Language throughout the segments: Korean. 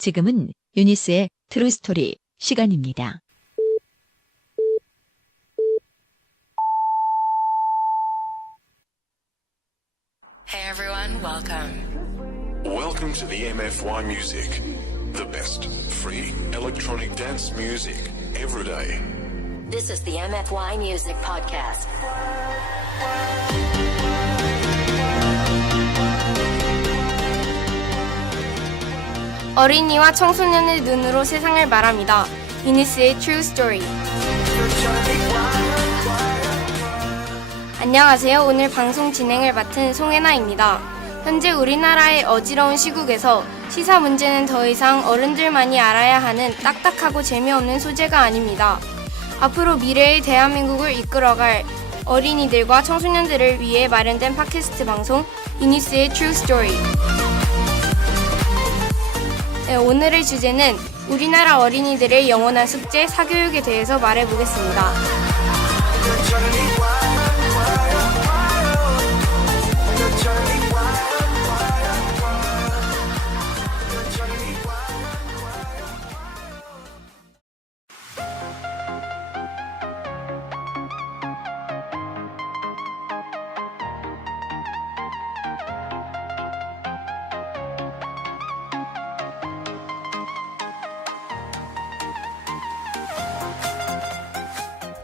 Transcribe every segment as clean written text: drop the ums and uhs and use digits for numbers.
지금은 유니스의 트루 스토리 시간입니다. Hey everyone, welcome. Welcome to the MFY Music, the best free electronic dance music every day. This is the MFY Music Podcast. 어린이와 청소년의 눈으로 세상을 말합니다. 유니스의 True Story. 안녕하세요. 오늘 방송 진행을 맡은 송혜나입니다. 현재 우리나라의 어지러운 시국에서 시사 문제는 더 이상 어른들만이 알아야 하는 딱딱하고 재미없는 소재가 아닙니다. 앞으로 미래의 대한민국을 이끌어갈 어린이들과 청소년들을 위해 마련된 팟캐스트 방송 유니스의 True Story. 네, 오늘의 주제는 우리나라 어린이들의 영원한 숙제 사교육에 대해서 말해보겠습니다.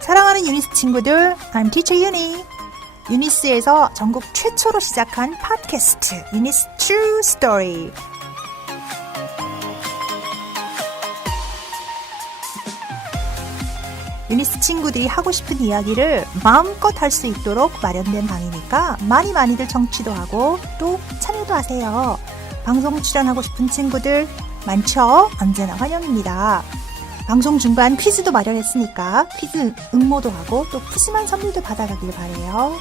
사랑하는 유니스 친구들, I'm Teacher Uni. 유니스에서 전국 최초로 시작한 팟캐스트 유니스 True Story. 유니스 친구들이 하고 싶은 이야기를 마음껏 할 수 있도록 마련된 방이니까 많이들 청취도 하고 또 참여도 하세요. 방송 출연하고 싶은 친구들 많죠? 언제나 환영입니다. 방송 중간 퀴즈도 마련했으니까 퀴즈 응모도 하고 또 푸짐한 선물도 받아가길 바래요.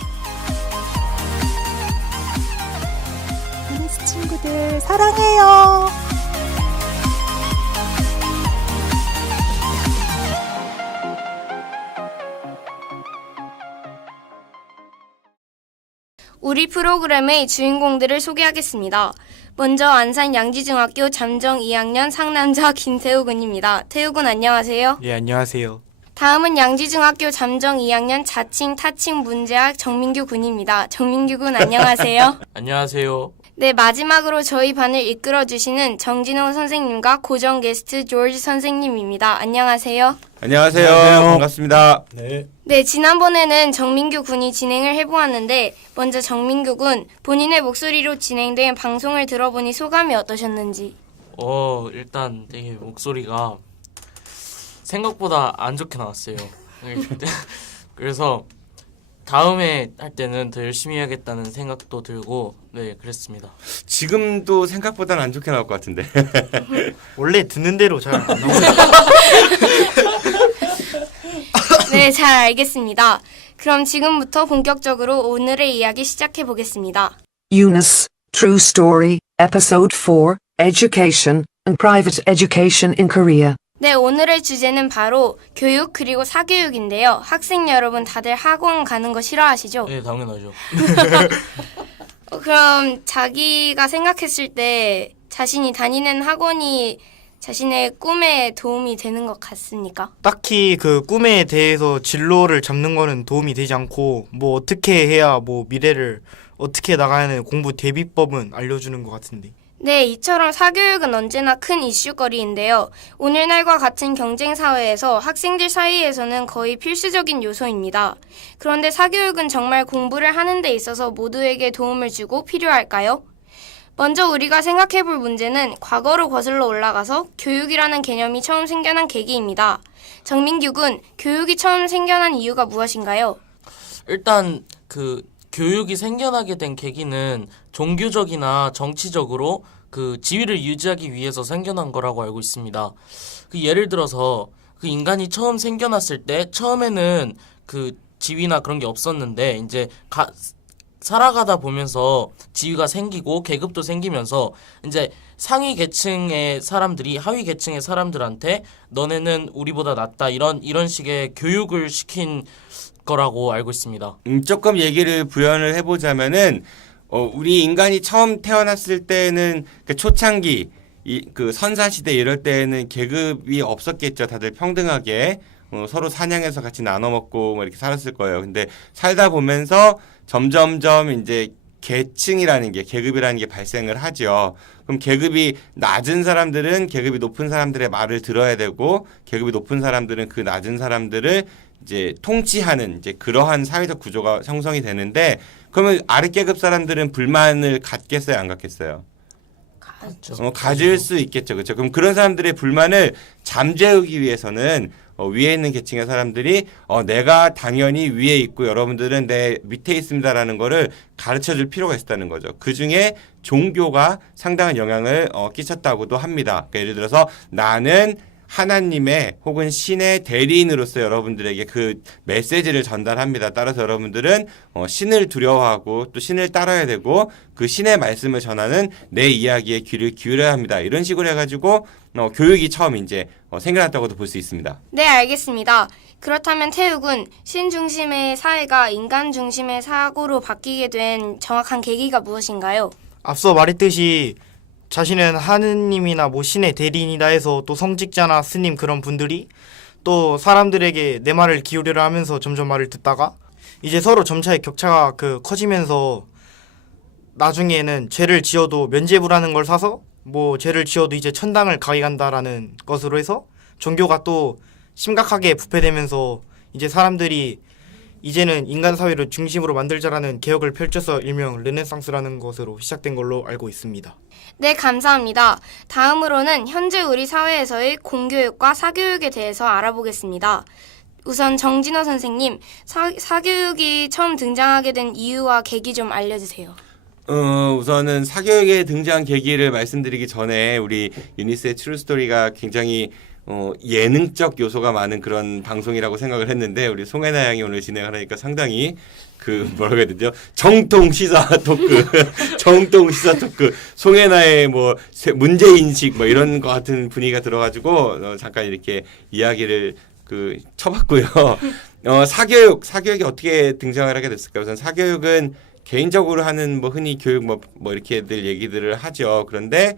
유니스 친구들 사랑해요. 우리 프로그램의 주인공들을 소개하겠습니다. 먼저 안산 양지중학교 잠정 2학년 상남자 김태우군입니다. 태우군 안녕하세요. 예, 안녕하세요. 다음은 양지중학교 잠정 2학년 자칭 타칭 문제학 정민규 군입니다. 정민규 군 안녕하세요. 안녕하세요. 네, 마지막으로 저희 반을 이끌어주시는 정진호 선생님과 고정 게스트 조지 선생님입니다. 안녕하세요. 안녕하세요. 반갑습니다. 네, 지난번에는 정민규 군이 진행을 해보았는데 먼저 정민규 군, 본인의 목소리로 진행된 방송을 들어보니 소감이 어떠셨는지? 일단 되게 목소리가 생각보다 안 좋게 나왔어요. 그래서 다음에 할 때는 더 열심히 해야겠다는 생각도 들고 네, 그랬습니다. 지금도 생각보다는 안 좋게 나올 것 같은데. 원래 듣는 대로 잘 안 나와요. 네, 잘 알겠습니다. 그럼 지금부터 본격적으로 오늘의 이야기 시작해 보겠습니다. Eunice, True Story, Episode 4, Education and Private Education in Korea. 네, 오늘의 주제는 바로 교육 그리고 사교육인데요. 학생 여러분 다들 학원 가는 거 싫어하시죠? 네, 당연하죠. 그럼 자기가 생각했을 때 자신이 다니는 학원이 자신의 꿈에 도움이 되는 것 같습니까? 딱히 그 꿈에 대해서 진로를 잡는 거는 도움이 되지 않고 뭐 어떻게 해야 뭐 미래를 어떻게 나가야 하는 공부 대비법은 알려주는 것 같은데. 네, 이처럼 사교육은 언제나 큰 이슈거리인데요. 오늘날과 같은 경쟁 사회에서 학생들 사이에서는 거의 필수적인 요소입니다. 그런데 사교육은 정말 공부를 하는 데 있어서 모두에게 도움을 주고 필요할까요? 먼저 우리가 생각해 볼 문제는 과거로 거슬러 올라가서 교육이라는 개념이 처음 생겨난 계기입니다. 정민규 군, 교육이 처음 생겨난 이유가 무엇인가요? 일단 그 교육이 생겨나게 된 계기는 종교적이나 정치적으로 그 지위를 유지하기 위해서 생겨난 거라고 알고 있습니다. 그 예를 들어서 그 인간이 처음 생겨났을 때 처음에는 그 지위나 그런 게 없었는데 이제 살아가다 보면서 지위가 생기고 계급도 생기면서 이제 상위 계층의 사람들이 하위 계층의 사람들한테 너네는 우리보다 낫다 이런 식의 교육을 시킨 거라고 알고 있습니다. 조금 얘기를 부연을 해보자면은 우리 인간이 처음 태어났을 때는 그 초창기 그 선사시대 이럴 때는 계급이 없었겠죠. 다들 평등하게 서로 사냥해서 같이 나눠 먹고 뭐 이렇게 살았을 거예요. 근데 살다 보면서 점점점 이제 계층이라는 게 계급이라는 게 발생을 하죠. 그럼 계급이 낮은 사람들은 계급이 높은 사람들의 말을 들어야 되고 계급이 높은 사람들은 그 낮은 사람들을 이제 통치하는 이제 그러한 사회적 구조가 형성이 되는데 그러면 아래 계급 사람들은 불만을 갖겠어요, 안 갖겠어요? 가질 수 있겠죠, 그렇죠? 그럼 그런 사람들의 불만을 잠재우기 위해서는 위에 있는 계층의 사람들이 내가 당연히 위에 있고 여러분들은 내 밑에 있습니다라는 거를 가르쳐줄 필요가 있었다는 거죠. 그 중에 종교가 상당한 영향을 끼쳤다고도 합니다. 그러니까 예를 들어서 나는 하나님의 혹은 신의 대리인으로서 여러분들에게 그 메시지를 전달합니다. 따라서 여러분들은 신을 두려워하고 또 신을 따라야 되고 그 신의 말씀을 전하는 내 이야기에 귀를 기울여야 합니다. 이런 식으로 해가지고 교육이 처음 이제 생겨났다고도 볼 수 있습니다. 네, 알겠습니다. 그렇다면 태욱은 신 중심의 사회가 인간 중심의 사고로 바뀌게 된 정확한 계기가 무엇인가요? 앞서 말했듯이 자신은 하느님이나 뭐 신의 대리인이다 해서 또 성직자나 스님 그런 분들이 또 사람들에게 내 말을 기울이려 하면서 점점 말을 듣다가 이제 서로 점차의 격차가 커지면서 나중에는 죄를 지어도 면죄부라는 걸 사서 뭐 죄를 지어도 이제 천당을 가게 간다라는 것으로 해서 종교가 또 심각하게 부패되면서 이제 사람들이 이제는 인간 사회를 중심으로 만들자라는 개혁을 펼쳐서 일명 르네상스라는 것으로 시작된 걸로 알고 있습니다. 네, 감사합니다. 다음으로는 현재 우리 사회에서의 공교육과 사교육에 대해서 알아보겠습니다. 우선 정진호 선생님, 사교육이 처음 등장하게 된 이유와 계기 좀 알려주세요. 우선은 사교육에 등장한 계기를 말씀드리기 전에 우리 유니스의 트루스토리가 굉장히 예능적 요소가 많은 그런 방송이라고 생각을 했는데 우리 송혜나 양이 오늘 진행하니까 상당히 뭐라고 해야 되죠? 정통 시사 토크, 정통 시사 토크, 송혜나의 뭐 문제인식 뭐 이런 거 같은 분위기가 들어가지고 잠깐 이렇게 이야기를 쳐봤고요. 사교육이 어떻게 등장을 하게 됐을까요? 우선 사교육은 개인적으로 하는 뭐 흔히 교육 뭐 이렇게들 얘기들을 하죠. 그런데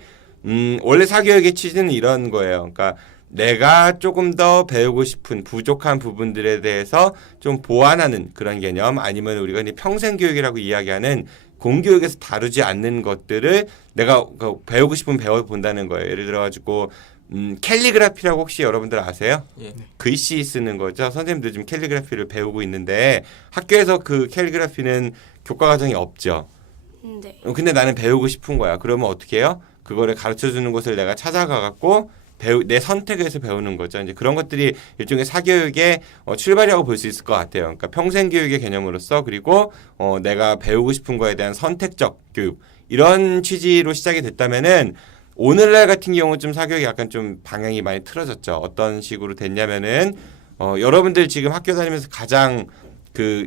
원래 사교육의 취지는 이런 거예요. 그러니까 내가 조금 더 배우고 싶은 부족한 부분들에 대해서 좀 보완하는 그런 개념 아니면 우리가 평생교육이라고 이야기하는 공교육에서 다루지 않는 것들을 내가 배우고 싶으면 배워본다는 거예요. 예를 들어가지고 캘리그라피라고 혹시 여러분들 아세요? 예. 글씨 쓰는 거죠. 선생님들 지금 캘리그라피를 배우고 있는데 학교에서 그 캘리그라피는 교과과정이 없죠. 네. 근데 나는 배우고 싶은 거야. 그러면 어떻게 해요? 그거를 가르쳐주는 곳을 내가 찾아가갖고 내 선택을 해서 배우는 거죠. 이제 그런 것들이 일종의 사교육의 출발이라고 볼 수 있을 것 같아요. 그러니까 평생교육의 개념으로서 그리고 내가 배우고 싶은 거에 대한 선택적 교육 이런 취지로 시작이 됐다면은 오늘날 같은 경우는 좀 사교육이 약간 좀 방향이 많이 틀어졌죠. 어떤 식으로 됐냐면은 여러분들 지금 학교 다니면서 가장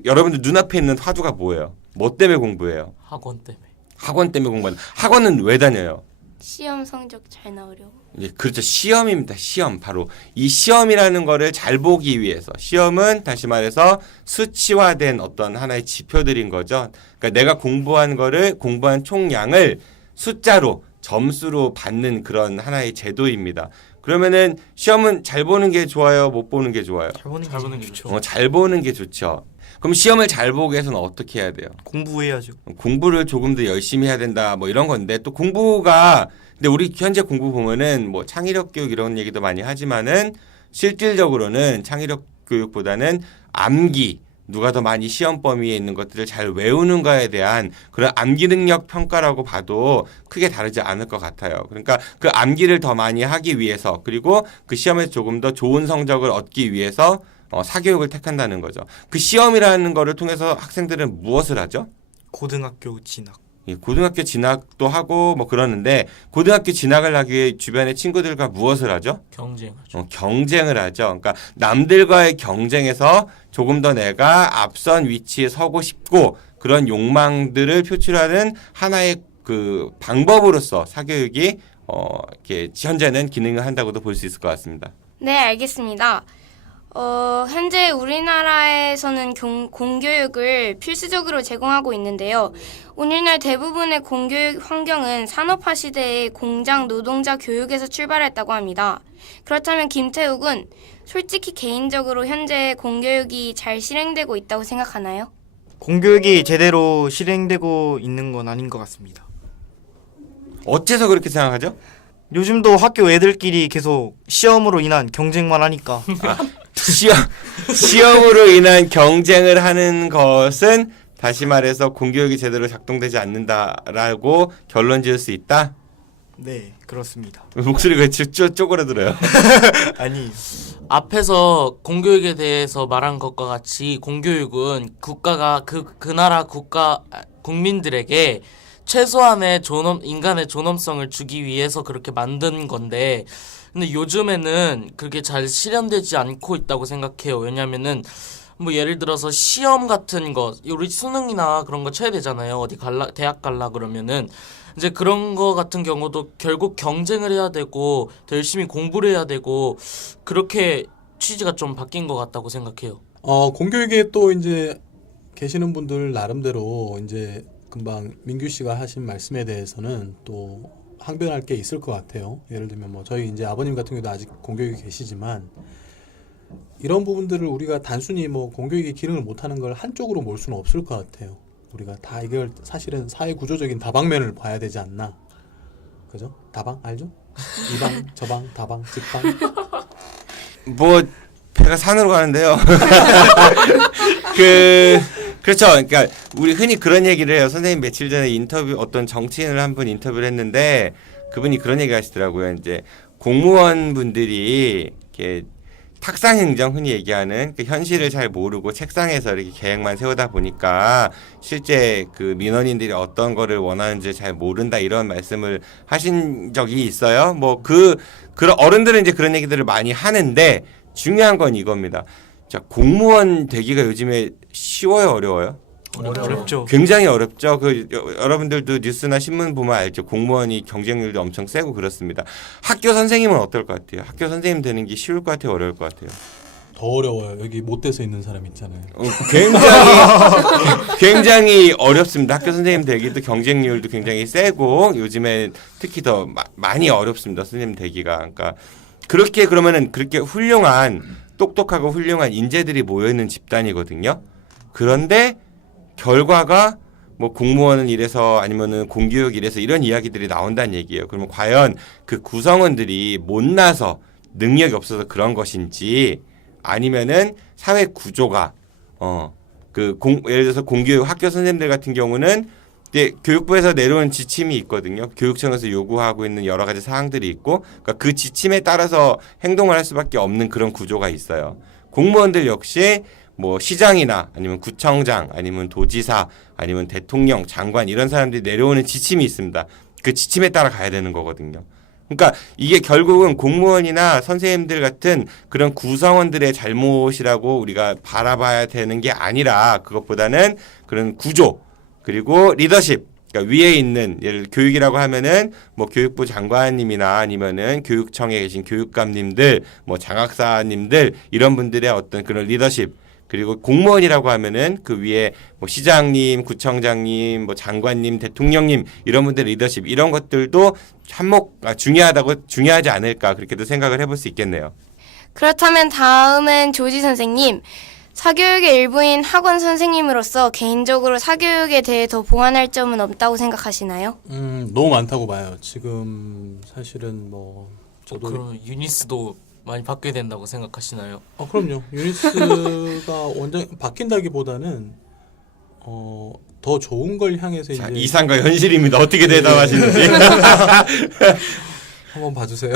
여러분들 눈앞에 있는 화두가 뭐예요? 뭐 때문에 공부해요? 학원 때문에. 학원 때문에 공부하는. 학원은 왜 다녀요? 시험 성적 잘 나오려고. 예, 그렇죠. 시험입니다. 시험. 바로 이 시험이라는 거를 잘 보기 위해서. 시험은 다시 말해서 수치화된 어떤 하나의 지표들인 거죠. 그러니까 내가 공부한 총량을 숫자로 점수로 받는 그런 하나의 제도입니다. 그러면은 시험은 잘 보는 게 좋아요? 못 보는 게 좋아요? 잘 보는 게 좋죠. 잘 보는 게 좋죠. 그럼 시험을 잘 보기 위해서는 어떻게 해야 돼요? 공부해야죠. 공부를 조금 더 열심히 해야 된다 뭐 이런 건데 또 공부가 근데 우리 현재 공부 보면은 뭐 창의력 교육 이런 얘기도 많이 하지만은 실질적으로는 창의력 교육보다는 암기 누가 더 많이 시험 범위에 있는 것들을 잘 외우는가에 대한 그런 암기 능력 평가라고 봐도 크게 다르지 않을 것 같아요. 그러니까 그 암기를 더 많이 하기 위해서 그리고 그 시험에서 조금 더 좋은 성적을 얻기 위해서 사교육을 택한다는 거죠. 그 시험이라는 거를 통해서 학생들은 무엇을 하죠? 고등학교 진학. 고등학교 진학도 하고 뭐 그러는데 고등학교 진학을 하기 위해 주변의 친구들과 무엇을 하죠? 경쟁하죠. 경쟁을 하죠. 그러니까 남들과의 경쟁에서 조금 더 내가 앞선 위치에 서고 싶고 그런 욕망들을 표출하는 하나의 그 방법으로서 사교육이 이렇게 현재는 기능을 한다고도 볼 수 있을 것 같습니다. 네, 알겠습니다. 현재 우리나라에서는 공교육을 필수적으로 제공하고 있는데요. 오늘날 대부분의 공교육 환경은 산업화 시대의 공장 노동자 교육에서 출발했다고 합니다. 그렇다면 김태욱은 솔직히 개인적으로 현재 공교육이 잘 실행되고 있다고 생각하나요? 공교육이 제대로 실행되고 있는 건 아닌 것 같습니다. 어째서 그렇게 생각하죠? 요즘도 학교 애들끼리 계속 시험으로 인한 경쟁만 하니까 시험으로 인한 경쟁을 하는 것은 다시 말해서 공교육이 제대로 작동되지 않는다라고 결론 지을 수 있다? 네, 그렇습니다. 목소리가 쪼그라들어요. 아니, 앞에서 공교육에 대해서 말한 것과 같이 공교육은 국가가 그 나라 국민들에게 최소한의 인간의 존엄성을 주기 위해서 그렇게 만든 건데, 근데 요즘에는 그렇게 잘 실현되지 않고 있다고 생각해요. 왜냐면은 뭐 예를 들어서 시험 같은 거, 우리 수능이나 그런 거 쳐야 되잖아요. 어디 대학 갈라 그러면은 이제 그런 거 같은 경우도 결국 경쟁을 해야 되고 더 열심히 공부를 해야 되고, 그렇게 취지가 좀 바뀐 것 같다고 생각해요. 공교육에 또 이제 계시는 분들 나름대로 이제 금방 민규 씨가 하신 말씀에 대해서는 또 항변할 게 있을 것 같아요. 예를 들면 뭐 저희 이제 아버님 같은 경우도 아직 공교육에 계시지만 이런 부분들을 우리가 단순히 뭐 공교육이 기능을 못하는 걸 한쪽으로 몰 수는 없을 것 같아요. 우리가 다 이걸 사실은 사회 구조적인 다방면을 봐야 되지 않나. 그죠? 다방 알죠? 이방, 저방, 다방, 직방. 뭐 배가 산으로 가는데요. 그렇죠. 그러니까 우리 흔히 그런 얘기를 해요. 선생님 며칠 전에 어떤 정치인을 한 분 인터뷰를 했는데 그분이 그런 얘기 하시더라고요. 이제 공무원분들이 이렇게 탁상 행정 흔히 얘기하는 그 현실을 잘 모르고 책상에서 이렇게 계획만 세우다 보니까 실제 그 민원인들이 어떤 거를 원하는지 잘 모른다 이런 말씀을 하신 적이 있어요. 뭐 그런 어른들은 이제 그런 얘기들을 많이 하는데 중요한 건 이겁니다. 자, 공무원 되기가 요즘에 쉬워요, 어려워요? 어렵죠. 굉장히 어렵죠. 여러분들도 뉴스나 신문 보면 알죠. 공무원이 경쟁률도 엄청 세고 그렇습니다. 학교 선생님은 어떨 것 같아요? 학교 선생님 되는 게 쉬울 것 같아요, 어려울 것 같아요? 더 어려워요. 여기 못 돼서 있는 사람 있잖아요. 굉장히 어렵습니다. 학교 선생님 되기도 경쟁률도 굉장히 세고 요즘에 특히 더 많이 어렵습니다. 선생님 되기가. 그러니까 그러면은 그렇게 똑똑하고 훌륭한 인재들이 모여있는 집단이거든요. 그런데 결과가 뭐 공무원은 이래서 아니면은 공교육 이래서 이런 이야기들이 나온다는 얘기예요. 그러면 과연 그 구성원들이 못나서 능력이 없어서 그런 것인지 아니면은 사회 구조가 예를 들어서 공교육 학교 선생님들 같은 경우는 이제 교육부에서 내려온 지침이 있거든요. 교육청에서 요구하고 있는 여러 가지 사항들이 있고, 그러니까 그 지침에 따라서 행동을 할 수밖에 없는 그런 구조가 있어요. 공무원들 역시 뭐 시장이나 아니면 구청장 아니면 도지사 아니면 대통령 장관 이런 사람들이 내려오는 지침이 있습니다. 그 지침에 따라 가야 되는 거거든요. 그러니까 이게 결국은 공무원이나 선생님들 같은 그런 구성원들의 잘못이라고 우리가 바라봐야 되는 게 아니라 그것보다는 그런 구조 그리고 리더십, 그러니까 위에 있는 예를 교육이라고 하면은 뭐 교육부 장관님이나 아니면은 교육청에 계신 교육감님들, 뭐 장학사님들 이런 분들의 어떤 그런 리더십, 그리고 공무원이라고 하면은 그 위에 뭐 시장님, 구청장님, 뭐 장관님, 대통령님 이런 분들의 리더십 이런 것들도 중요하지 않을까 그렇게도 생각을 해볼 수 있겠네요. 그렇다면 다음은 조지 선생님. 사교육의 일부인 학원 선생님으로서 개인적으로 사교육에 대해 더 보완할 점은 없다고 생각하시나요? 너무 많다고 봐요. 지금 사실은 뭐 저도 그럼 유니스도 많이 바뀌어야 된다고 생각하시나요? 그럼요. 유니스가 원장 바뀐다기보다는 더 좋은 걸 향해서 자, 이제 이상과 현실입니다. 어떻게 대답하시는지 한번 봐주세요.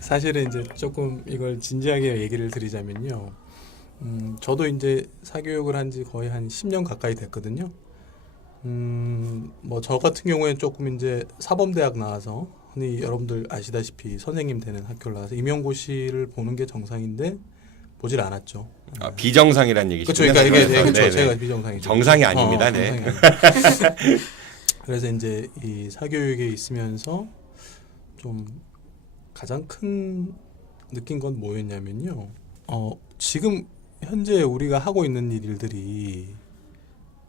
사실은 이제 조금 이걸 진지하게 얘기를 드리자면요. 저도 이제 사교육을 한 지 거의 한 10년 가까이 됐거든요. 뭐 저 같은 경우에 조금 이제 사범대학 나와서 흔히 여러분들 아시다시피 선생님 되는 학교를 나와서 임용고시를 보는 게 정상인데 보질 않았죠. 비정상이라는 얘기죠. 그렇죠. 그러니까 이게 그렇죠. 제가 비정상이죠. 정상이 아닙니다. 네. 그래서 이제 이 사교육에 있으면서 좀 가장 큰 느낀 건 뭐였냐면요. 지금 현재 우리가 하고 있는 일들이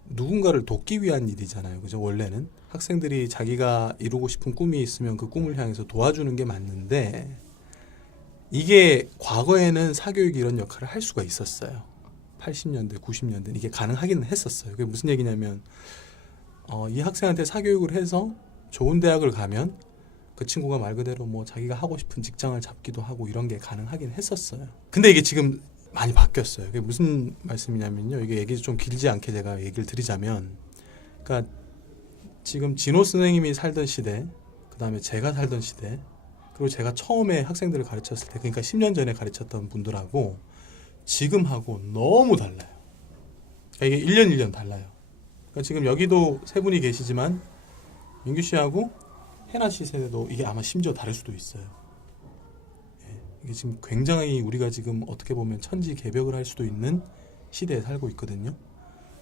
누군가를 돕기 위한 일이잖아요. 그죠? 원래는 학생들이 자기가 이루고 싶은 꿈이 있으면 그 꿈을 향해서 도와주는 게 맞는데 이게 과거에는 사교육이 이런 역할을 할 수가 있었어요. 80년대, 90년대 이게 가능하기는 했었어요. 그게 무슨 얘기냐면 이 학생한테 사교육을 해서 좋은 대학을 가면 그 친구가 말 그대로 뭐 자기가 하고 싶은 직장을 잡기도 하고 이런 게 가능하긴 했었어요. 근데 이게 지금 많이 바뀌었어요. 그게 무슨 말씀이냐면요. 이게 얘기 좀 길지 않게 제가 얘기를 드리자면, 그러니까 지금 진호 선생님이 살던 시대, 그 다음에 제가 살던 시대, 그리고 제가 처음에 학생들을 가르쳤을 때, 그러니까 10년 전에 가르쳤던 분들하고 지금하고 너무 달라요. 그러니까 이게 1년 1년 달라요. 그러니까 지금 여기도 세 분이 계시지만 민규 씨하고 해나 씨 세대도 이게 아마 심지어 다를 수도 있어요. 이게 지금 굉장히 우리가 지금 어떻게 보면 천지개벽을 할 수도 있는 시대에 살고 있거든요.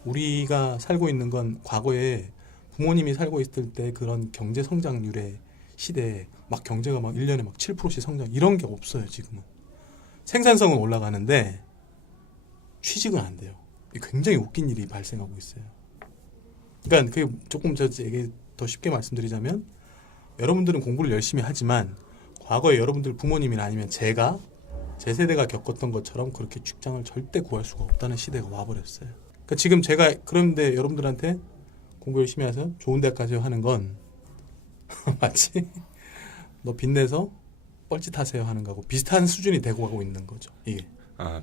우리가 살고 있는 건 과거에 부모님이 살고 있을 때 그런 경제 성장률의 시대에 막 경제가 막 1년에 막 7%씩 성장 이런 게 없어요. 지금은 생산성은 올라가는데 취직은 안 돼요. 굉장히 웃긴 일이 발생하고 있어요. 그러니까 그게 조금 저에게 더 쉽게 말씀드리자면 여러분들은 공부를 열심히 하지만 과거에 여러분들 부모님이나 아니면 제 세대가 겪었던 것처럼 그렇게 직장을 절대 구할 수가 없다는 시대가 와버렸어요. 그러니까 지금 제가 그런데 여러분들한테 공부 열심히 하세요, 좋은 대학까지 하는 건 마치 너 빚내서 뻘짓하세요 하는 거하고 비슷한 수준이 되고 가고 있는 거죠. 이게.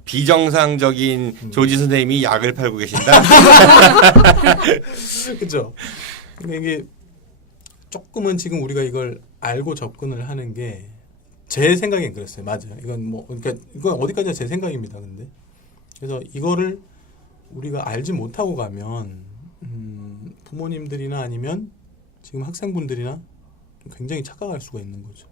비정상적인 조지 선생님이 약을 팔고 계신다. 그렇죠. 근데 이게 조금은 지금 우리가 이걸 알고 접근을 하는 게 제 생각엔 그랬어요. 맞아요. 그러니까 이건 어디까지나 제 생각입니다. 근데 그래서 이거를 우리가 알지 못하고 가면 부모님들이나 아니면 지금 학생분들이나 굉장히 착각할 수가 있는 거죠.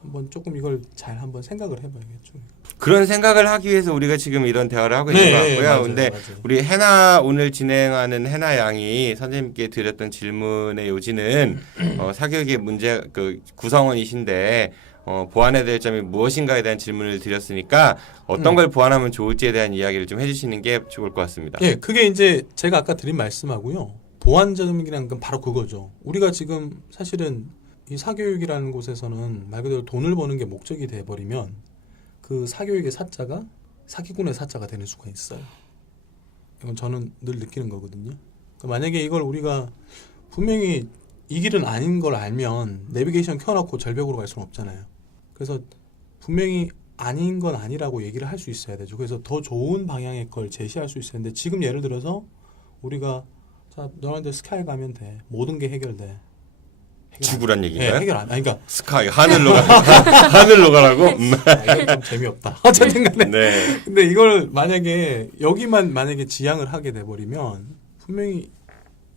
한번 조금 이걸 잘 한번 생각을 해봐야겠죠. 그런 생각을 하기 위해서 우리가 지금 이런 대화를 하고 있는 것 같고요. 맞아요, 근데 맞아요. 우리 해나 오늘 진행하는 해나 양이 선생님께 드렸던 질문의 요지는 사교육의 문제 구성원이신데 보완해야 될 점이 무엇인가에 대한 질문을 드렸으니까 어떤 걸 보완하면 좋을지에 대한 이야기를 좀 해주시는 게 좋을 것 같습니다. 예, 그게 이제 제가 아까 드린 말씀하고요. 보완점이라는 건 바로 그거죠. 우리가 지금 사실은 이 사교육이라는 곳에서는 말 그대로 돈을 버는 게 목적이 돼버리면 그 사교육의 사자가 사기꾼의 사자가 되는 수가 있어요. 이건 저는 늘 느끼는 거거든요. 그러니까 만약에 이걸 우리가 분명히 이 길은 아닌 걸 알면 내비게이션 켜놓고 절벽으로 갈 수는 없잖아요. 그래서 분명히 아닌 건 아니라고 얘기를 할 수 있어야 되죠. 그래서 더 좋은 방향의 걸 제시할 수 있어야 되는데 지금 예를 들어서 우리가 자 너네들 스카이 가면 돼. 모든 게 해결돼. 지구란 얘기인가요? 네, 해결 안. 그러니까 스카이 하늘로 하늘로 가라고. 이건 좀 재미없다. 어쨌든간에. 네. 근데 이걸 만약에 여기만 만약에 지향을 하게 돼버리면 분명히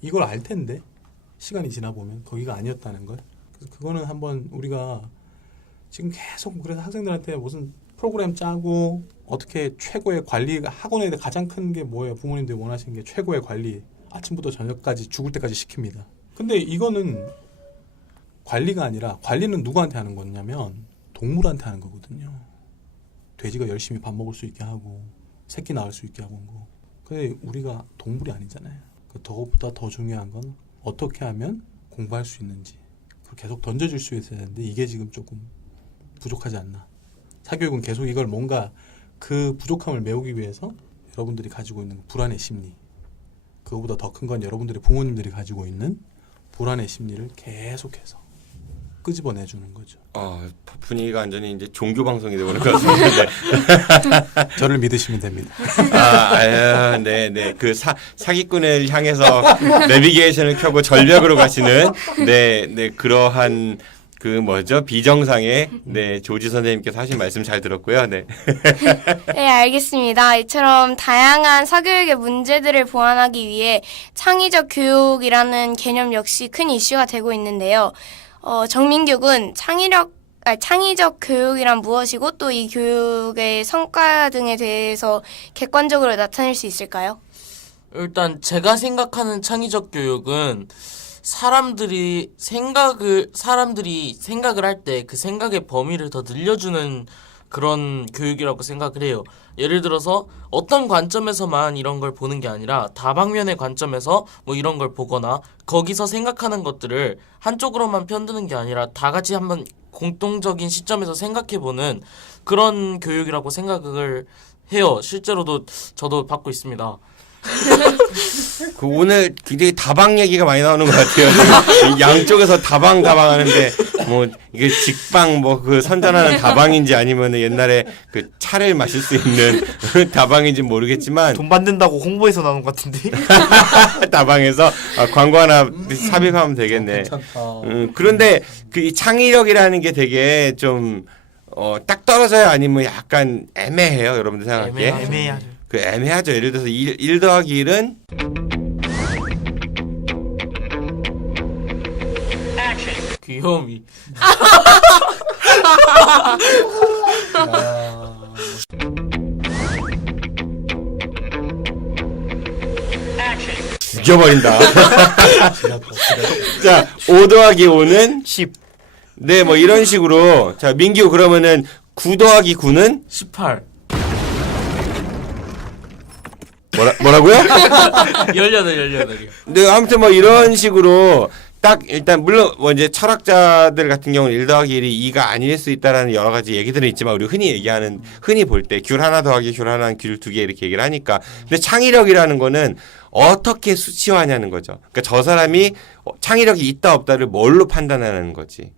이걸 알 텐데 시간이 지나 보면 거기가 아니었다는 걸. 그래서 그거는 한번 우리가 지금 계속 그래서 학생들한테 무슨 프로그램 짜고 어떻게 최고의 관리 학원에 가장 큰 게 뭐예요? 부모님들이 원하시는 게 최고의 관리. 아침부터 저녁까지 죽을 때까지 시킵니다. 근데 이거는 관리가 아니라 관리는 누구한테 하는 거냐면 동물한테 하는 거거든요. 돼지가 열심히 밥 먹을 수 있게 하고 새끼 낳을 수 있게 하고 한 거. 근데 우리가 동물이 아니잖아요. 그것보다 더 중요한 건 어떻게 하면 공부할 수 있는지 그걸 계속 던져줄 수 있어야 되는데 이게 지금 조금 부족하지 않나. 사교육은 계속 이걸 뭔가 그 부족함을 메우기 위해서 여러분들이 가지고 있는 불안의 심리, 그거보다 더 큰 건 여러분들의 부모님들이 가지고 있는 불안의 심리를 계속해서 끄집어내주는 거죠. 분위기가 완전히 이제 종교 방송이 되고 그런 것 같은데. 저를 믿으시면 됩니다. 네. 그 사기꾼을 향해서 내비게이션을 켜고 절벽으로 가시는 네, 그러한 그 뭐죠? 비정상의 조지 선생님께서 하신 말씀 잘 들었고요. 네. 네, 알겠습니다. 이처럼 다양한 사교육의 문제들을 보완하기 위해 창의적 교육이라는 개념 역시 큰 이슈가 되고 있는데요. 정민규 군 창의적 교육이란 무엇이고 또 이 교육의 성과 등에 대해서 객관적으로 나타낼 수 있을까요? 일단 제가 생각하는 창의적 교육은 사람들이 생각을 할 때 그 생각의 범위를 더 늘려주는 그런 교육이라고 생각을 해요. 예를 들어서 어떤 관점에서만 이런 걸 보는 게 아니라 다방면의 관점에서 뭐 이런 걸 보거나 거기서 생각하는 것들을 한쪽으로만 편드는 게 아니라 다 같이 한번 공통적인 시점에서 생각해보는 그런 교육이라고 생각을 해요. 실제로도 저도 받고 있습니다. 그 오늘 굉장히 다방 얘기가 많이 나오는 것 같아요. 지금 양쪽에서 다방 하는데 뭐 이게 직방 뭐 그 선전하는 다방인지 아니면 옛날에 그 차를 마실 수 있는 다방인지 모르겠지만 돈 받는다고 홍보에서 나온 것 같은데. 다방에서 광고 하나 삽입하면 되겠네. 괜찮다. 그런데 그 이 창의력이라는 게 되게 좀 딱 떨어져요? 아니면 약간 애매해요? 여러분들 생각하기에? 애매하죠. 그 애매하죠. 예를 들어서 1 더하기 1은 귀여움이. 죽여버린다. 자, 5 더하기 5는 10. 네, 뭐 이런 식으로. 자, 민규 그러면은 9 더하기 9는 18. 뭐라고요? 18이요. 네, 아무튼 뭐 이런 식으로 딱 일단 물론 뭐 이제 철학자들 같은 경우는 1 더하기 1이 2가 아닐 수 있다라는 여러 가지 얘기들은 있지만 우리 흔히 볼 때 귤 하나 더하기 귤 하나는 귤 2개 이렇게 얘기를 하니까 근데 창의력이라는 거는 어떻게 수치화하냐는 거죠. 그러니까 저 사람이 창의력이 있다 없다를 뭘로 판단하는 거지.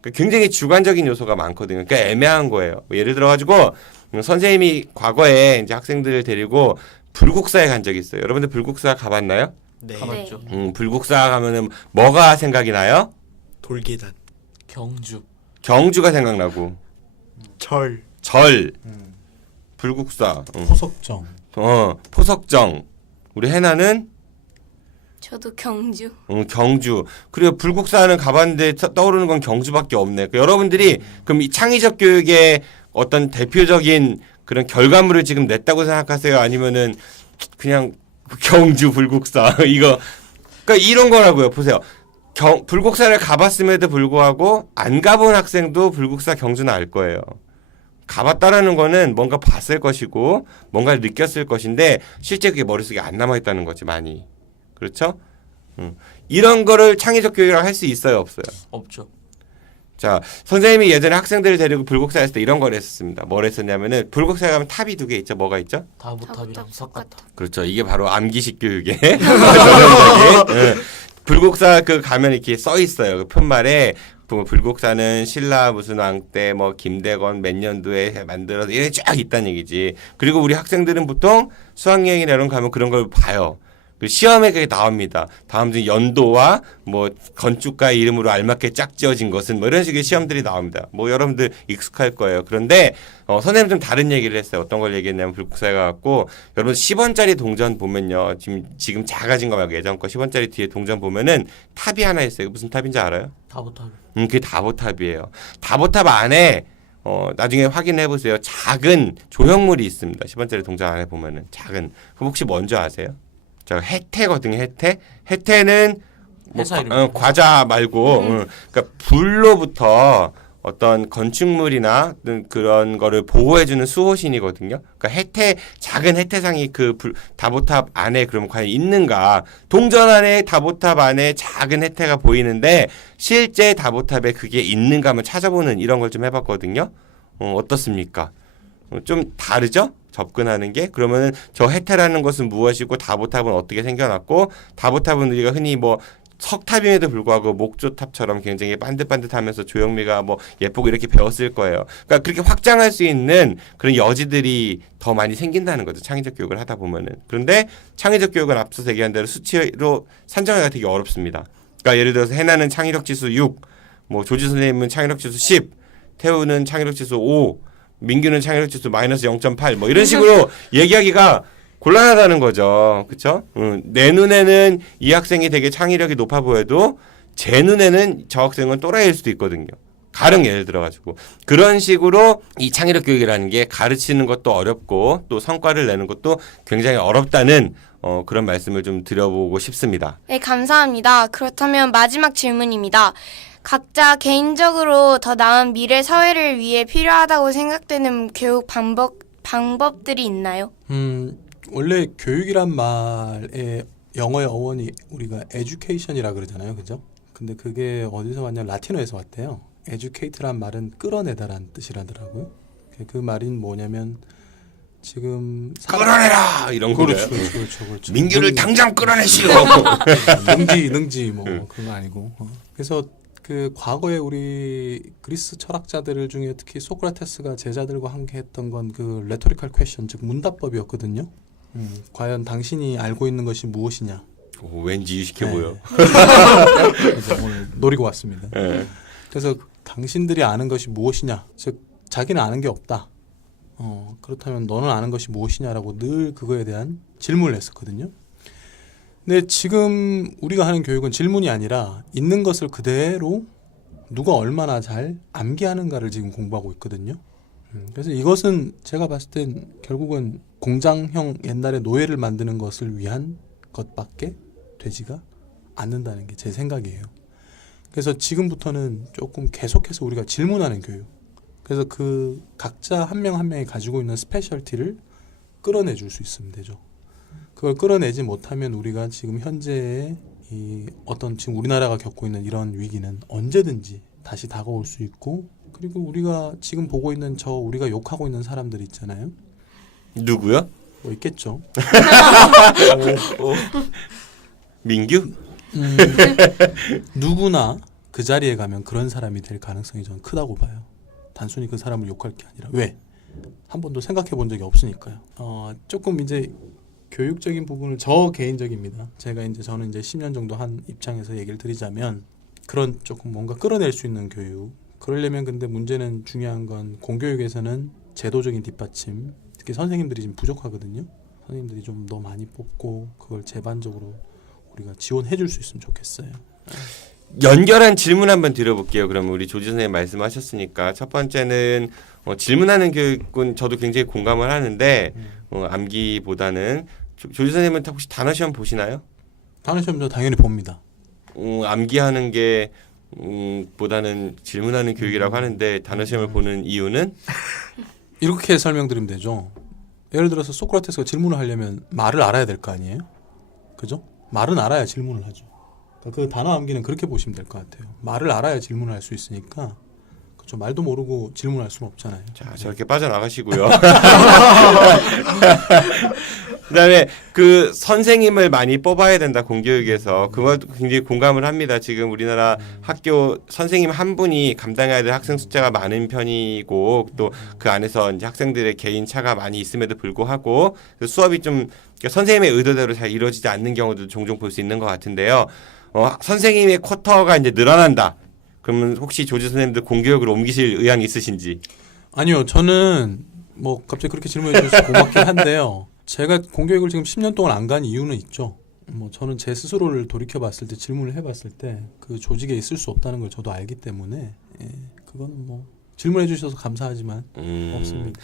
그러니까 굉장히 주관적인 요소가 많거든요. 그러니까 애매한 거예요. 뭐 예를 들어 가지고 선생님이 과거에 이제 학생들을 데리고 불국사에 간 적이 있어요. 여러분들 불국사 가봤나요? 네. 가봤죠. 불국사 가면은 뭐가 생각이 나요? 돌계단. 경주. 경주가 생각나고 절. 불국사, 포석정. 포석정. 우리 해나는 저도 경주. 경주. 그리고 불국사는 가봤는데 떠오르는 건 경주밖에 없네. 그러니까 여러분들이 그럼 이 창의적 교육의 어떤 대표적인 그런 결과물을 지금 냈다고 생각하세요? 아니면은 그냥 경주 불국사 이거 그러니까 이런 거라고요. 보세요. 불국사를 가봤음에도 불구하고 안 가본 학생도 불국사 경주는 알 거예요. 가봤다라는 거는 뭔가 봤을 것이고 뭔가를 느꼈을 것인데 실제 그게 머릿속에 안 남아있다는 거지 많이. 그렇죠? 이런 거를 창의적 교육이라고 할 수 있어요? 없어요? 없죠. 자, 선생님이 예전에 학생들을 데리고 불국사 했을 때 이런 걸 했었습니다. 뭘 했었냐면은 불국사에 가면 탑이 2개 있죠. 뭐가 있죠? 다보탑이랑 석가탑. 그렇죠. 이게 바로 암기식 교육의 전형적인 불국사 그 가면 이렇게 써 있어요. 그 편말에 불국사는 신라 무슨 왕 때 뭐 김대건 몇 년도에 만들어서 이렇게 쫙 있다는 얘기지. 그리고 우리 학생들은 보통 수학여행이나 이런 거 가면 그런 걸 봐요. 시험에 그게 나옵니다. 다음 중 연도와 뭐 건축가 이름으로 알맞게 짝 지어진 것은 뭐 이런 식의 시험들이 나옵니다. 뭐 여러분들 익숙할 거예요. 그런데 선생님 좀 다른 얘기를 했어요. 어떤 걸 얘기했냐면 불국사에 가갖고 여러분 10원짜리 동전 보면요. 지금 작아진 거 말고 예전 거 10원짜리 뒤에 동전 보면은 탑이 하나 있어요. 무슨 탑인지 알아요? 다보탑. 그게 다보탑이에요. 다보탑 안에 나중에 확인해 보세요. 작은 조형물이 있습니다. 10원짜리 동전 안에 보면은 작은. 그럼 혹시 뭔지 아세요? 자, 해태거든요. 해태는 뭐 과자 말고 그러니까 불로부터 어떤 건축물이나 그런 거를 보호해주는 수호신이거든요. 그러니까 작은 해태상이 그 다보탑 안에 그러면 과연 있는가? 동전 안에 다보탑 안에 작은 해태가 보이는데 실제 다보탑에 그게 있는가 한번 찾아보는 이런 걸 좀 해봤거든요. 어떻습니까? 좀 다르죠? 접근하는 게. 그러면은 저 해태라는 것은 무엇이고 다보탑은 어떻게 생겨났고 다보탑은 우리가 흔히 뭐 석탑임에도 불구하고 목조탑처럼 굉장히 반듯반듯하면서 조형미가 뭐 예쁘고 이렇게 배웠을 거예요. 그러니까 그렇게 확장할 수 있는 그런 여지들이 더 많이 생긴다는 거죠. 창의적 교육을 하다 보면은. 그런데 창의적 교육은 앞서서 얘기한 대로 수치로 산정하기가 되게 어렵습니다. 그러니까 예를 들어서 해나는 창의력 지수 6, 뭐 조지 선생님은 창의력 지수 10, 태우는 창의력 지수 5, 민규는 창의력 지수 마이너스 0.8 뭐 이런 식으로 얘기하기가 곤란하다는 거죠. 그렇죠? 내 눈에는 이 학생이 되게 창의력이 높아 보여도 제 눈에는 저 학생은 또라이일 수도 있거든요. 가령 예를 들어가지고 그런 식으로 이 창의력 교육이라는 게 가르치는 것도 어렵고 또 성과를 내는 것도 굉장히 어렵다는 그런 말씀을 좀 드려보고 싶습니다. 네, 감사합니다. 그렇다면 마지막 질문입니다. 각자 개인적으로 더 나은 미래 사회를 위해 필요하다고 생각되는 교육 방법들이 있나요? 원래 교육이란 말의 영어의 어원이 우리가 education이라 그러잖아요. 그죠? 근데 그게 어디서 왔냐면 라틴어에서 왔대요. educate란 말은 끌어내다란 뜻이라더라고요. 그 말이 뭐냐면 지금 끌어내라 이런 거예요. 그렇죠. 민규를 당장 끌어내시오. 능지 뭐 그런 거 아니고. 그래서 그 과거에 우리 그리스 철학자들 중에 특히 소크라테스가 제자들과 함께 했던 건 그 레토리컬 퀘션 즉 문답법이었거든요. 과연 당신이 알고 있는 것이 무엇이냐? 오, 왠지 유식해 보여. 그래서 오늘 노리고 왔습니다. 네. 그래서 당신들이 아는 것이 무엇이냐? 즉 자기는 아는 게 없다. 그렇다면 너는 아는 것이 무엇이냐라고 늘 그거에 대한 질문을 했었거든요. 근데 지금 우리가 하는 교육은 질문이 아니라 있는 것을 그대로 누가 얼마나 잘 암기하는가를 지금 공부하고 있거든요. 그래서 이것은 제가 봤을 땐 결국은 공장형 옛날에 노예를 만드는 것을 위한 것밖에 되지가 않는다는 게 제 생각이에요. 그래서 지금부터는 조금 계속해서 우리가 질문하는 교육. 그래서 그 각자 한 명 한 명이 가지고 있는 스페셜티를 끌어내줄 수 있으면 되죠. 그걸 끌어내지 못하면 우리가 지금 현재의 이 어떤 지금 우리나라가 겪고 있는 이런 위기는 언제든지 다시 다가올 수 있고, 그리고 우리가 지금 보고 있는 우리가 욕하고 있는 사람들 있잖아요. 누구요? 뭐 있겠죠. 민규? 누구나 그 자리에 가면 그런 사람이 될 가능성이 저는 크다고 봐요. 단순히 그 사람을 욕할 게 아니라. 왜? 한 번도 생각해 본 적이 없으니까요. 조금 이제 교육적인 부분을 개인적입니다. 저는 이제 10년 정도 한 입장에서 얘기를 드리자면 그런 조금 뭔가 끌어낼 수 있는 교육. 그러려면 근데 문제는 중요한 건 공교육에서는 제도적인 뒷받침, 특히 선생님들이 지금 부족하거든요. 선생님들이 좀 더 많이 뽑고 그걸 제반적으로 우리가 지원해 줄 수 있으면 좋겠어요. 연결한 질문 한번 드려볼게요. 그러면 우리 조지 선생님 말씀하셨으니까 첫 번째는 질문하는 교육은 저도 굉장히 공감을 하는데 암기보다는 조지 선생님은 혹시 단어 시험 보시나요? 단어 시험 저 당연히 봅니다. 암기하는 게 보다는 질문하는 교육이라고 하는데 단어 시험을 보는 이유는? 이렇게 설명드리면 되죠. 예를 들어서 소크라테스가 질문을 하려면 말을 알아야 될 거 아니에요? 그죠? 말은 알아야 질문을 하죠. 그 단어 암기는 그렇게 보시면 될 것 같아요. 말을 알아야 질문을 할 수 있으니까. 그렇죠. 말도 모르고 질문할 수는 없잖아요. 자, 저렇게 빠져나가시고요. 그다음에 그 선생님을 많이 뽑아야 된다, 공교육에서. 그것도 굉장히 공감을 합니다. 지금 우리나라 학교 선생님 한 분이 감당해야 될 학생 숫자가 많은 편이고 또 그 안에서 이제 학생들의 개인 차가 많이 있음에도 불구하고 수업이 좀 선생님의 의도대로 잘 이루어지지 않는 경우도 종종 볼 수 있는 것 같은데요. 선생님의 쿼터가 이제 늘어난다. 그러면 혹시 조지 선생님들 공교육으로 옮기실 의향이 있으신지? 아니요. 저는 뭐 갑자기 그렇게 질문해 주셔서 고맙긴 한데요. 제가 공교육을 지금 10년 동안 안 간 이유는 있죠. 뭐 저는 제 스스로를 돌이켜 봤을 때, 질문을 해 봤을 때 그 조직에 있을 수 없다는 걸 저도 알기 때문에 그거는 뭐 질문해 주셔서 감사하지만 없습니다.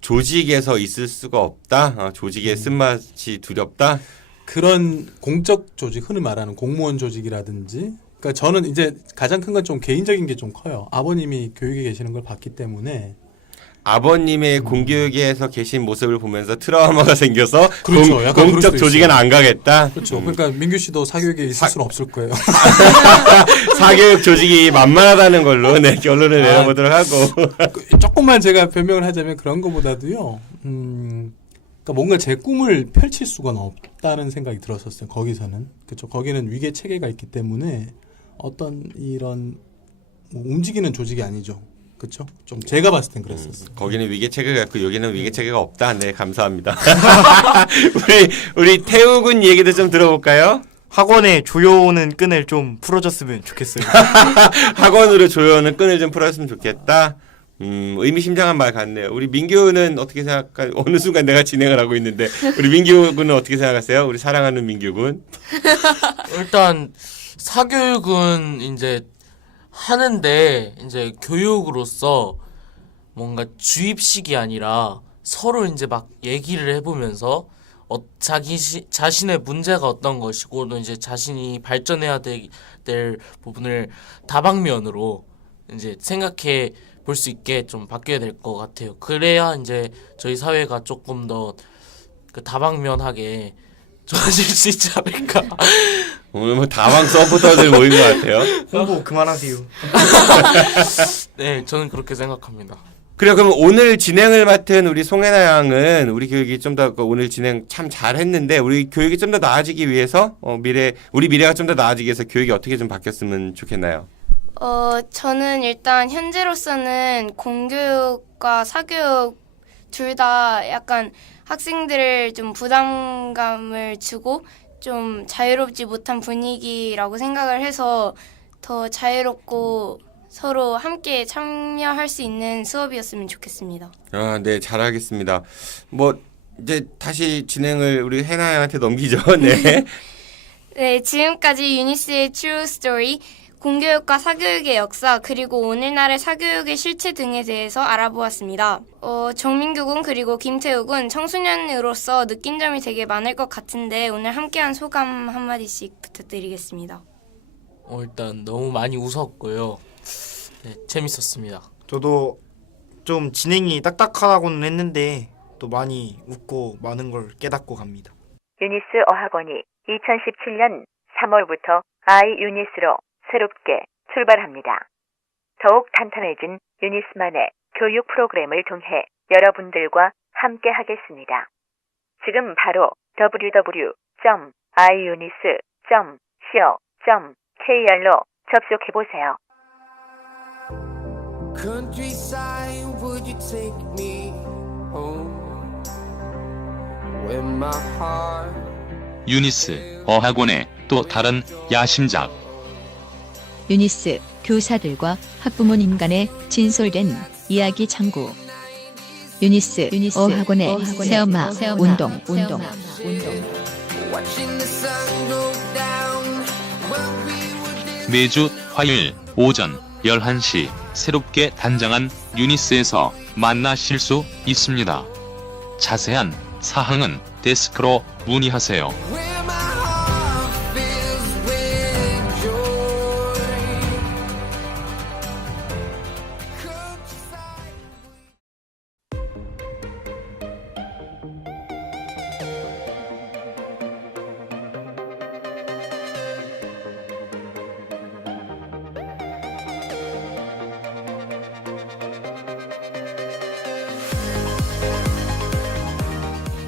조직에서 있을 수가 없다? 조직의 쓴맛이 두렵다? 그런 공적 조직, 흔히 말하는 공무원 조직이라든지, 그러니까 저는 이제 가장 큰 건 좀 개인적인 게 좀 커요. 아버님이 교육에 계시는 걸 봤기 때문에. 아버님의 공교육에서 계신 모습을 보면서 트라우마가 생겨서 그렇죠. 약간 공적 조직에는 안 가겠다. 그렇죠. 그러니까 민규 씨도 사교육에 있을 수는 없을 거예요. 사교육 조직이 만만하다는 걸로 결론을 내려보도록 하고. 조금만 제가 변명을 하자면 그런 거보다도요. 그러니까 뭔가 제 꿈을 펼칠 수가 없다는 생각이 들었었어요. 거기서는. 그렇죠. 거기는 위계 체계가 있기 때문에 어떤 이런 움직이는 조직이 아니죠. 그렇죠? 좀 제가 봤을 땐 그랬었어요. 거기는 위계 체계가 있고 여기는 위계 체계가 없다. 네, 감사합니다. 우리 태우 군 얘기도 좀 들어볼까요? 학원에 조여오는 끈을 좀 풀어줬으면 좋겠어요. 학원으로 조여오는 끈을 좀 풀었으면 좋겠다. 의미심장한 말 같네요. 우리 민규는 어떻게 생각할까요? 어느 순간 내가 진행을 하고 있는데 우리 민규 군은 어떻게 생각하세요? 우리 사랑하는 민규 군. 일단 사교육은 이제 하는데 이제 교육으로서 뭔가 주입식이 아니라 서로 이제 막 얘기를 해보면서 자신의 문제가 어떤 것이고 또 이제 자신이 발전해야 될 부분을 다방면으로 이제 생각해 볼 수 있게 좀 바뀌어야 될 것 같아요. 그래야 이제 저희 사회가 조금 더 그 다방면하게 좋아질 수 있지 않을까. 오늘 뭐 다방 서포터들 모인 것 같아요. 홍보 그만하세요. 네, 저는 그렇게 생각합니다. 그래요. 그럼 오늘 진행을 맡은 우리 송혜나 양은 우리 교육이 좀 더 오늘 진행 참 잘했는데 우리 교육이 좀 더 나아지기 위해서 우리 미래가 좀 더 나아지기 위해서 교육이 어떻게 좀 바뀌었으면 좋겠나요? 저는 일단 현재로서는 공교육과 사교육 둘 다 약간 학생들을 좀 부담감을 주고 좀 자유롭지 못한 분위기라고 생각을 해서 더 자유롭고 서로 함께 참여할 수 있는 수업이었으면 좋겠습니다. 아, 네, 잘하겠습니다. 뭐 이제 다시 진행을 우리 혜나 양한테 넘기죠. 네. 네, 지금까지 유니스의 True Story, 공교육과 사교육의 역사, 그리고 오늘날의 사교육의 실체 등에 대해서 알아보았습니다. 정민규 군 그리고 김태우 군 청소년으로서 느낀 점이 되게 많을 것 같은데 오늘 함께한 소감 한마디씩 부탁드리겠습니다. 일단 너무 많이 웃었고요. 네, 재밌었습니다. 저도 좀 진행이 딱딱하다고는 했는데 또 많이 웃고 많은 걸 깨닫고 갑니다. 유니스 어학원이 2017년 3월부터 아이유니스로 새롭게 출발합니다. 더욱 탄탄해진 유니스만의 교육 프로그램을 통해 여러분들과 함께 하겠습니다. 지금 바로 www.iunis.co.kr로 접속해보세요. Countryside, would you take me home? When my heart 유니스 어학원의 또 다른 야심작. 유니스 교사들과 학부모님 간의 진솔된 이야기 창구. 유니스 어학원의 새엄마 운동. watching the sun go down when we were 매주 화요일 오전 11시 새롭게 단장한 유니스에서 만나실 수 있습니다. 자세한 사항은 데스크로 문의하세요. where my heart fills with joy.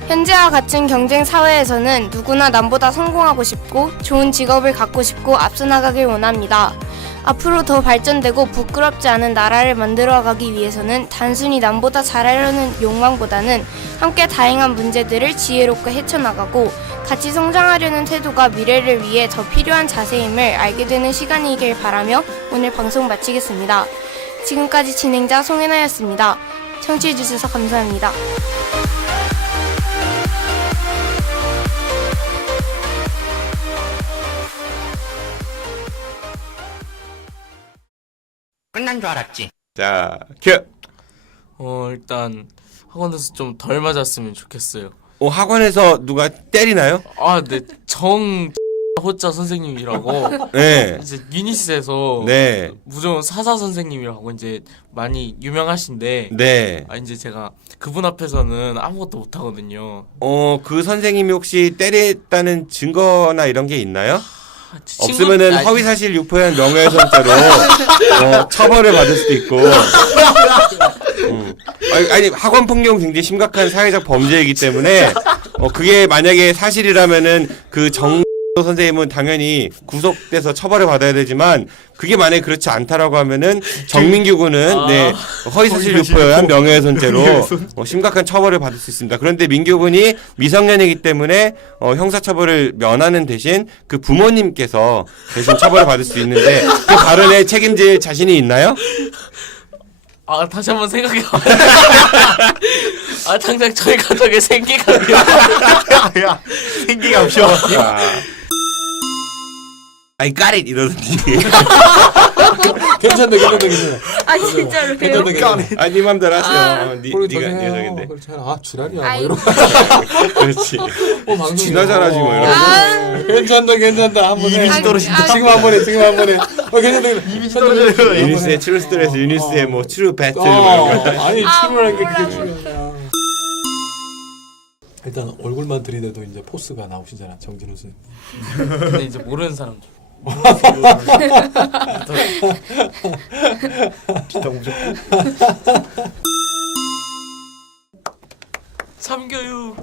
현재와 같은 경쟁 사회에서는 누구나 남보다 성공하고 싶고 좋은 직업을 갖고 싶고 앞서 나가길 원합니다. 앞으로 더 발전되고 부끄럽지 않은 나라를 만들어가기 위해서는 단순히 남보다 잘하려는 욕망보다는 함께 다양한 문제들을 지혜롭게 헤쳐나가고 같이 성장하려는 태도가 미래를 위해 더 필요한 자세임을 알게 되는 시간이길 바라며 오늘 방송 마치겠습니다. 지금까지 진행자 송혜나였습니다. 청취해주셔서 감사합니다. 끝난 줄 알았지. 자, 큐. 일단 학원에서 좀 덜 맞았으면 좋겠어요. 학원에서 누가 때리나요? 아, 네. 호자 선생님이라고. 네. 이제 유니스에서 네. 무조건 사사 선생님이라고 이제 많이 유명하신데. 네. 이제 제가 그분 앞에서는 아무것도 못 하거든요. 그 선생님이 혹시 때렸다는 증거나 이런 게 있나요? 없으면은 허위사실 유포한 명예훼손죄로 처벌을 받을 수도 있고. 아니 학원 폭력 굉장히 심각한 사회적 범죄이기 때문에 그게 만약에 사실이라면은 그 선생님은 당연히 구속돼서 처벌을 받아야 되지만 그게 만약에 그렇지 않다라고 하면은 정민규 군은 네, 허위사실 유포한 명예훼손죄로 심각한 처벌을 받을 수 있습니다. 그런데 민규 군이 미성년이기 때문에 형사처벌을 면하는 대신 그 부모님께서 대신 처벌을 받을 수 있는데 그 발언에 책임질 자신이 있나요? 다시 한번 생각해봐. 당장 저희 가족에 생기가 야, 생기가 없어. I got it 이러든지. 괜찮다. 아 진짜로 괜찮다. 네 맘대로 하세요. 그리고 네가 저기 녀석인데. 그렇지 않아. 아 지랄이야. 뭐 아이고. 이런. 그렇지. 방송이야. 지나 잘하지 뭐 이런. 괜찮다. 한번 해. 이미지 떨어진다. 지금 한번 해. 괜찮다. 이미지 떨어져요. 유니스의 트루 스토리에서 유니스의 뭐 트루 배틀 뭐 이런 거. 아니 트루라는 게 그게 뭐라고. 중요하냐. 일단 얼굴만 들이대도 이제 포스가 나오시잖아, 정진우 선생님. 근데 이제 모르는 사람들. 진짜 오셨고. 참교육.